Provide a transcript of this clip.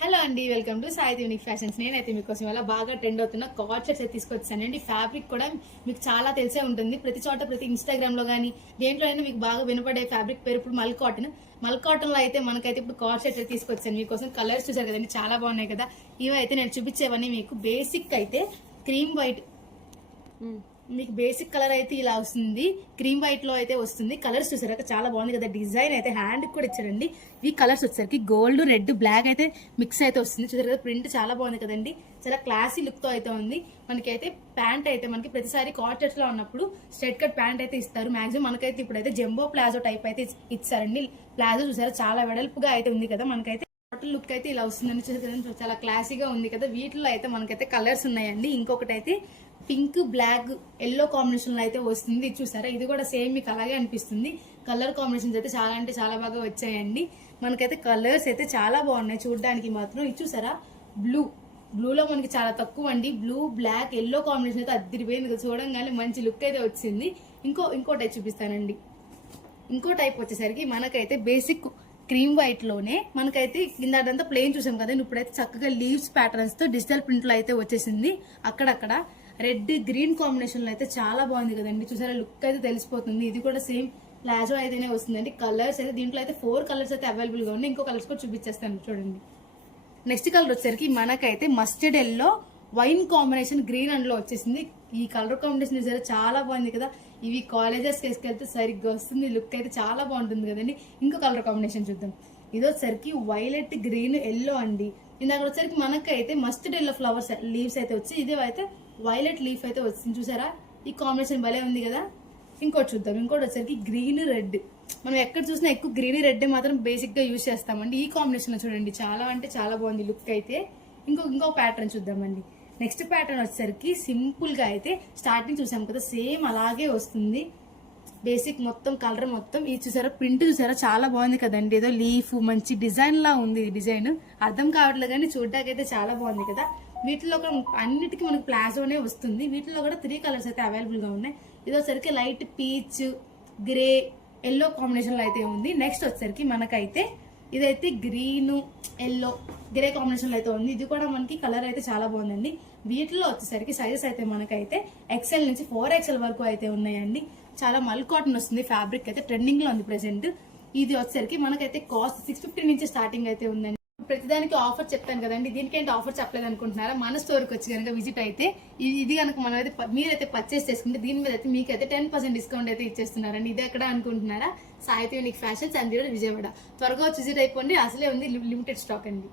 Hello అండి, welcome to Sai unique fashions. నేనైతే మీకోసం ఇలా బాగా ట్రెండ్ అవుతున్న కార్డ్ సెట్స్ అయితే తీసుకొచ్చానండి. ఫ్యాబ్రిక్ కూడా మీకు చాలా తెలిసే ఉంటుంది. ప్రతి చోట ప్రతి ఇన్స్టాగ్రామ్ లో కానీ దేంట్లో అయినా మీకు బాగా వినపడే ఫ్యాబ్రిక్ పేరు ఇప్పుడు మల్ కాటన్. మల్ కాటన్ లో అయితే మనకైతే ఇప్పుడు కార్డ్ సెట్ తీసుకొచ్చాను మీకోసం. కలర్స్ చూసారు కదండి, చాలా బాగున్నాయి కదా. ఇవి అయితే నేను చూపించేవన్నీ మీకు బేసిక్ అయితే క్రీమ్ వైట్, మీకు బేసిక్ కలర్ అయితే ఇలా వస్తుంది. క్రీమ్ వైట్ లో అయితే వస్తుంది. కలర్స్ చూసారా చాలా బాగుంది కదా. డిజైన్ అయితే హ్యాండ్ కూడా ఇచ్చారండి. ఈ కలర్స్ వచ్చేసరికి గోల్డ్, రెడ్, బ్లాక్ అయితే మిక్స్ అయితే వస్తుంది. చూసారు కదా, ప్రింట్ చాలా బాగుంది కదండి. చాలా క్లాసీ లుక్ తో అయితే ఉంది. మనకైతే ప్యాంట్ అయితే మనకి ప్రతిసారి కార్డ్ లో ఉన్నప్పుడు స్ట్రైట్ కట్ ప్యాంట్ అయితే ఇస్తారు. మాక్సిమం మనకైతే ఇప్పుడైతే జంబో ప్లాజో టైప్ అయితే ఇచ్చారండి. ప్లాజో చూసారా చాలా వెడల్పుగా అయితే ఉంది కదా. మనకైతే బాటిల్ లుక్ అయితే ఇలా వస్తుందని చూసారు, చాలా క్లాసీగా ఉంది కదా. వీటిలో అయితే మనకైతే కలర్స్ ఉన్నాయండి. ఇంకొకటి అయితే పింక్, బ్లాక్, ఎల్లో కాంబినేషన్ లో అయితే వస్తుంది. ఇది చూసారా, ఇది కూడా సేమ్ మీకు అలాగే అనిపిస్తుంది. కలర్ కాంబినేషన్స్ అయితే చాలా అంటే చాలా బాగా వచ్చాయండి. మనకైతే కలర్స్ అయితే చాలా బాగున్నాయి చూడడానికి మాత్రం. ఇది చూసారా, బ్లూలో మనకి చాలా తక్కువ అండి. బ్లూ, బ్లాక్, ఎల్లో కాంబినేషన్ అయితే అద్దరిపోయింది. చూడంగానే మంచి లుక్ అయితే వచ్చింది. ఇంకో టైప్ చూపిస్తానండి. ఇంకో టైప్ వచ్చేసరికి మనకైతే బేసిక్ క్రీమ్ వైట్ లోనే మనకైతే కిందంతా ప్లెయిన్ చూసాం కదా. ఇప్పుడైతే చక్కగా లీవ్స్ ప్యాటర్న్స్ తో డిజిటల్ ప్రింట్ లో అయితే వచ్చేసింది. అక్కడక్కడ రెడ్, గ్రీన్ కాంబినేషన్ లో అయితే చాలా బాగుంది కదండి. చూసారా, లుక్ అయితే తెలిసిపోతుంది. ఇది కూడా సేమ్ ప్లాజో అయితేనే వస్తుందండి. కలర్స్ అయితే దీంట్లో అయితే 4 కలర్స్ అయితే అవైలబుల్ గా ఉన్నాయి. ఇంకో కలర్స్ కూడా చూపించేస్తాను చూడండి. నెక్స్ట్ కలర్ వచ్చేసరికి మనకైతే mustard yellow, wine combination, green and లో వచ్చేసింది. ఈ కలర్ కాంబినేషన్ చూసారా చాలా బాగుంది కదా. ఇవి కాలేజెస్ వేసుకెళ్తే సరిగ్గా వస్తుంది. లుక్ అయితే చాలా బాగుంటుంది కదండి. ఇంకో కలర్ కాంబినేషన్ చూద్దాం. ఇది వచ్చేసరికి వైలెట్, గ్రీన్, ఎల్లో అండి. ఇందాక వచ్చేసరికి మనకైతే మస్టర్డ్ ఎల్లో ఫ్లవర్స్ లీవ్స్ అయితే వచ్చి, ఇది అయితే వైలెట్ లీఫ్ అయితే వచ్చింది. చూసారా, ఈ కాంబినేషన్ భలే ఉంది కదా. ఇంకోటి చూద్దాం. ఇంకోటి వచ్చేసరికి గ్రీన్, రెడ్. మనం ఎక్కడ చూసినా ఎక్కువ గ్రీన్, రెడ్ మాత్రం బేసిక్ గా యూజ్ చేస్తామండి. ఈ కాంబినేషన్ లో చూడండి చాలా అంటే చాలా బాగుంది లుక్ అయితే. ఇంకో ప్యాటర్న్ చూద్దామండి. నెక్స్ట్ ప్యాటర్న్ వచ్చేసరికి సింపుల్ గా అయితే స్టార్టింగ్ చూసాం కదా, సేమ్ అలాగే వస్తుంది. బేసిక్ మొత్తం కలర్ మొత్తం ఇది చూసారా, ప్రింట్ చూసారా చాలా బాగుంది కదండి. ఏదో లీఫ్ మంచి డిజైన్ లా ఉంది. ఈ డిజైన్ అర్థం కావట్లేదు కానీ చూడడానికి అయితే చాలా బాగుంది కదా. వీటిలో అన్నిటికీ మనకు ప్లాజోనే వస్తుంది. వీటిలో కూడా 3 కలర్స్ అయితే అవైలబుల్ గా ఉన్నాయి. ఇది వచ్చేసరికి light peach, grey, yellow combination లో అయితే ఉంది. నెక్స్ట్ వచ్చేసరికి మనకైతే ఇదైతే గ్రీన్, ఎల్లో, గ్రే కాంబినేషన్ లో అయితే ఉంది. ఇది కూడా మనకి కలర్ అయితే చాలా బాగుందండి. వీటిలో వచ్చేసరికి సైజెస్ అయితే మనకైతే XL నుంచి 4XL వరకు అయితే ఉన్నాయండి. చాలా మల్ కాటన్ వస్తుంది. ఫ్యాబ్రిక్ అయితే ట్రెండింగ్ లో ఉంది ప్రెసెంట్. ఇది వచ్చేసరికి మనకైతే కాస్ట్ 650 నుంచి స్టార్టింగ్ అయితే ఉందండి. ప్రతిదానికి ఆఫర్ చెప్తాను కదండి. దీనికేంటి ఆఫర్ చెప్పలేదు అనుకుంటున్నారా? మన స్టోర్కి వచ్చి కనుక విజిట్ అయితే ఇది కనుక మనం అయితే మీరైతే పర్చేస్ చేసుకుంటే దీని మీద అయితే మీకైతే 10% డిస్కౌంట్ అయితే ఇచ్చేస్తున్నారండి. ఇది ఎక్కడ అనుకుంటున్నారా? Sai unique fashions and Vijayawada. త్వరగా వచ్చి విజిట్ అయిపోండి. అసలే ఉంది లిమిటెడ్ స్టాక్ అండి.